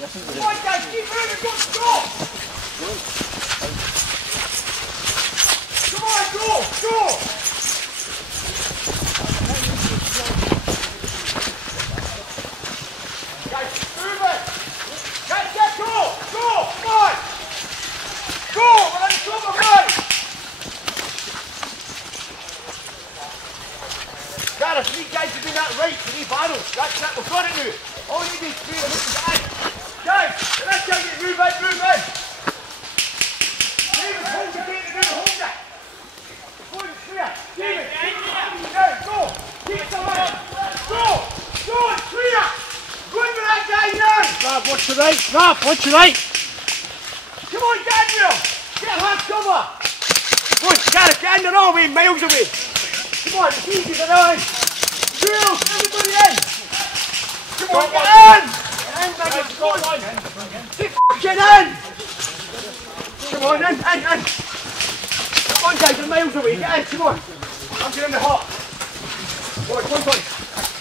Come on guys, keep moving, go, go! Come on, go, go! Guys, move it! Guys, get go! Go! Come on! Go! We're on the cover, right! Gareth, three guys are doing that right, 3 barrels. That's it, we've got it now. All you need is 3 of them guys. Guys, let's try to move in, move in. David, hold the gate to do, hold it. Hold it clear. David, now, go. Keep somewhere. Go. Go, it's clear. Go into that guy now. Rob, watch the right. Rob, watch the right. Come on, Daniel. Get half cover. Push, Gareth, get in the way, miles away. Come on, it's easy to run. Drills, everybody in. Come on, get in. Get fucking in. Come on, in. Come on, guys, we're miles away. Get in, come on. I'm getting the hot. Boys, one point.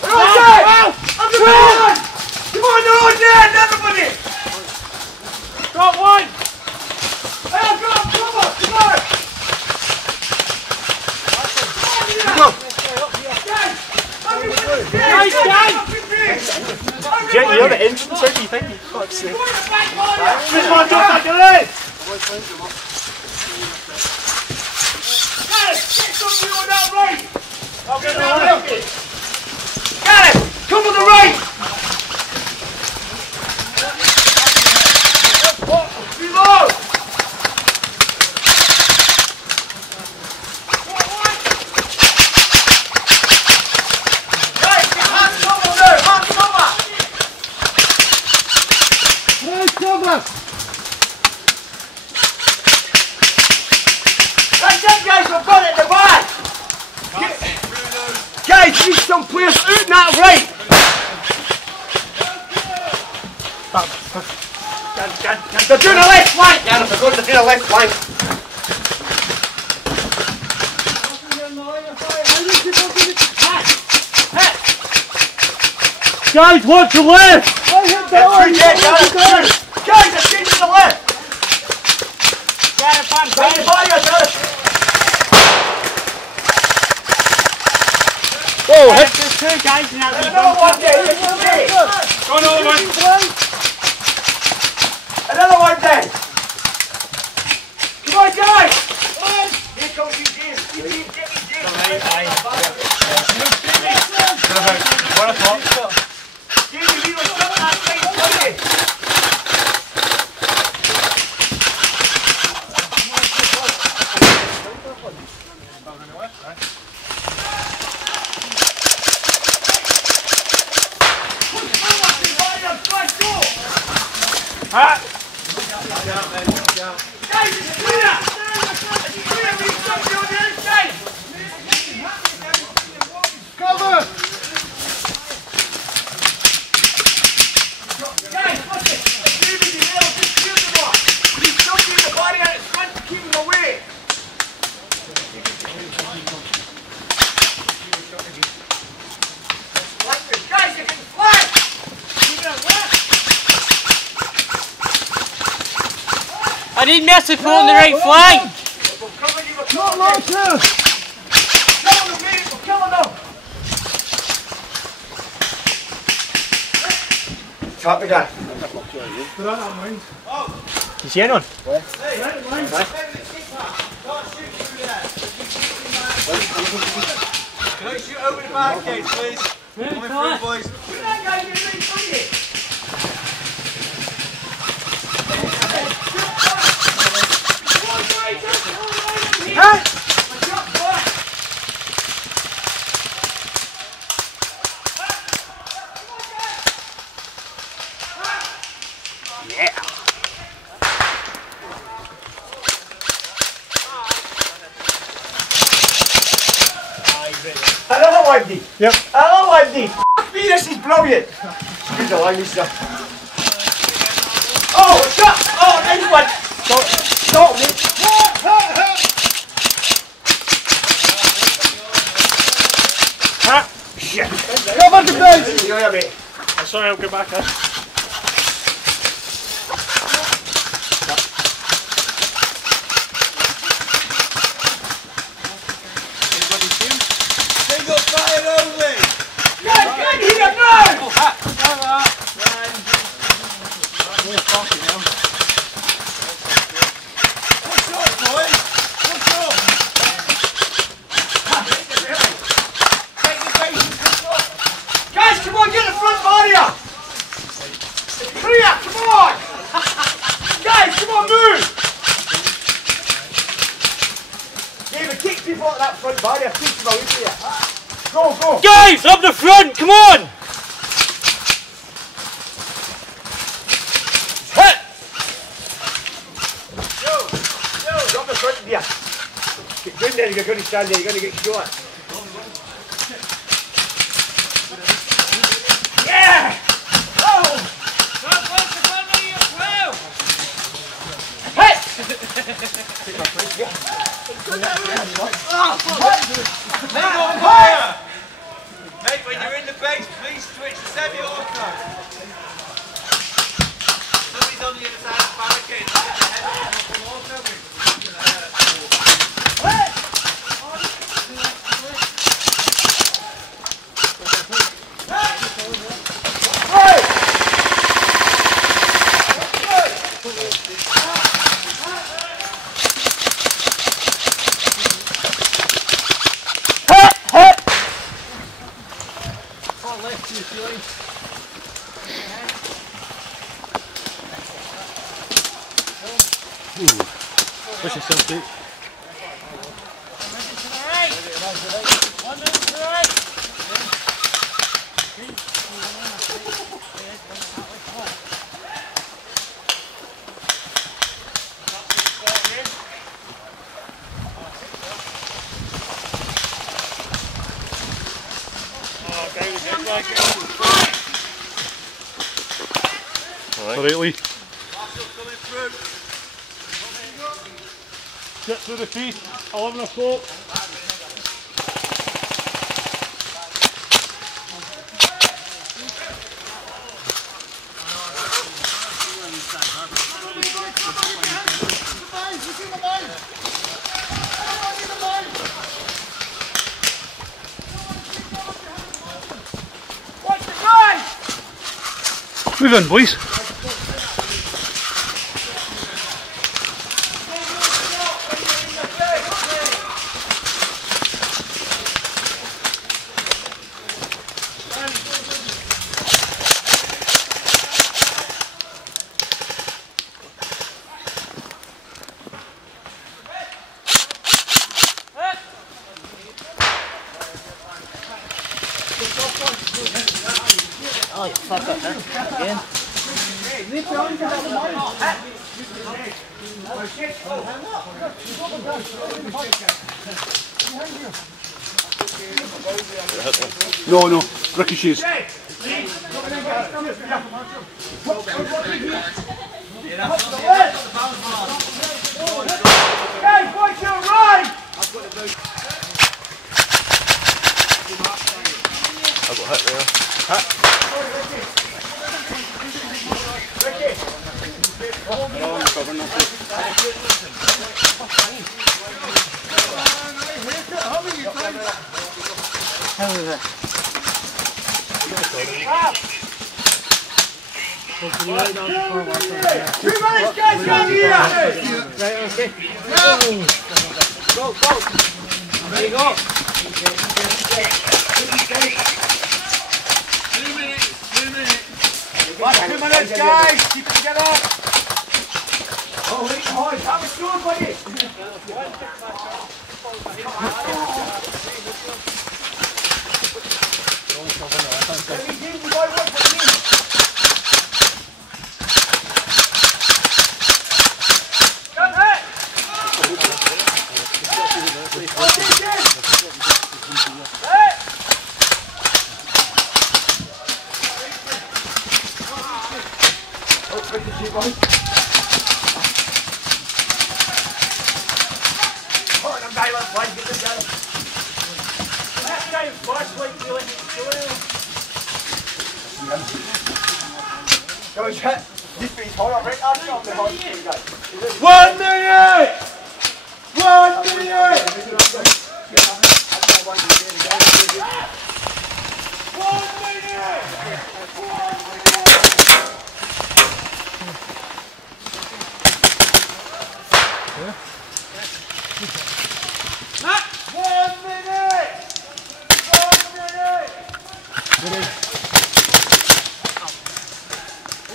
We're all dead. I'm the man. Come on, they're all dead, everybody. Got one. Hey, I've got him, come on, come on. Nice, guys. Jake, you're the entrance, how do you think? Fuck's sake. Come on, jump back in it. Gareth, get somebody on that right. I'll get that right. Gareth, come on the right. Reload. Right, get hands cover now, hands cover. Hands cover. That's it, guys, we've got it in the back. Guys, need some players out that right. They're doing a left flank, Gareth, they're going to do a left flank. Guys, watch the left. Guys, they're changing the left. Find the barrier, Gareth. Oh, hit the 2 guys in that Another one there, okay. Go another one. Another one there. Come on, guys. Here comes you, James. Get me, James. Jamie, we were shot that side, buddy. Guys, it's clear! It's clear, we need somebody on the inside! Cover. Guys, look it! It's moving the nails, just clear them off! We need somebody in the barrier at the front to keep them away! Guys, you can flank! I need merciful on the right flank. We'll cover you, we'll Not cover like you! this. Kill them, mate! We're killing them! Copy that. You see anyone? Can I shoot over the barricade, please? Coming through, boys. Put that guy in the right front of Huh? Another one, D. Yep. Another one, D. F me, this is brilliant. Excuse the language, sir. Oh, stop! Oh, nice one. Stop, mate. Shit. Cover the base. You hear me? I'm sorry, I'll go back there. Go, go! Guys, up the front, come on! Hit! Drop the front there. Get good there, you're going to stand there, you're going to get shot. Yeah! Oh! Hit! Mate, when you're in the base, please switch to semi-auto. Somebody's on the other side of the barricade. Get the head up on auto. Push yourself, dude. Alright, Lee. Get through the feet, 11 o'clock. Move in, boys. Oh, you fuck up, huh? Again? No, no, ricochets. Guys, watch your right! I've got hit there. Two minutes, guys, down here! Right, okay. Go, go! There you go! 2 minutes. Last 2 minutes, guys! Keep it together! Oh, wait, oh, have a sword, buddy!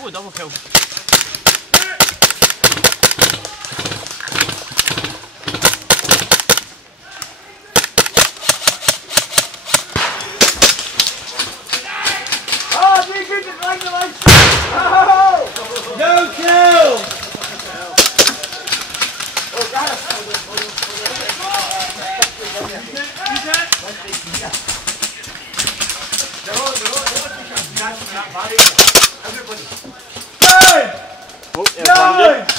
Oh, double kill. Everybody. 9! Oh, 9!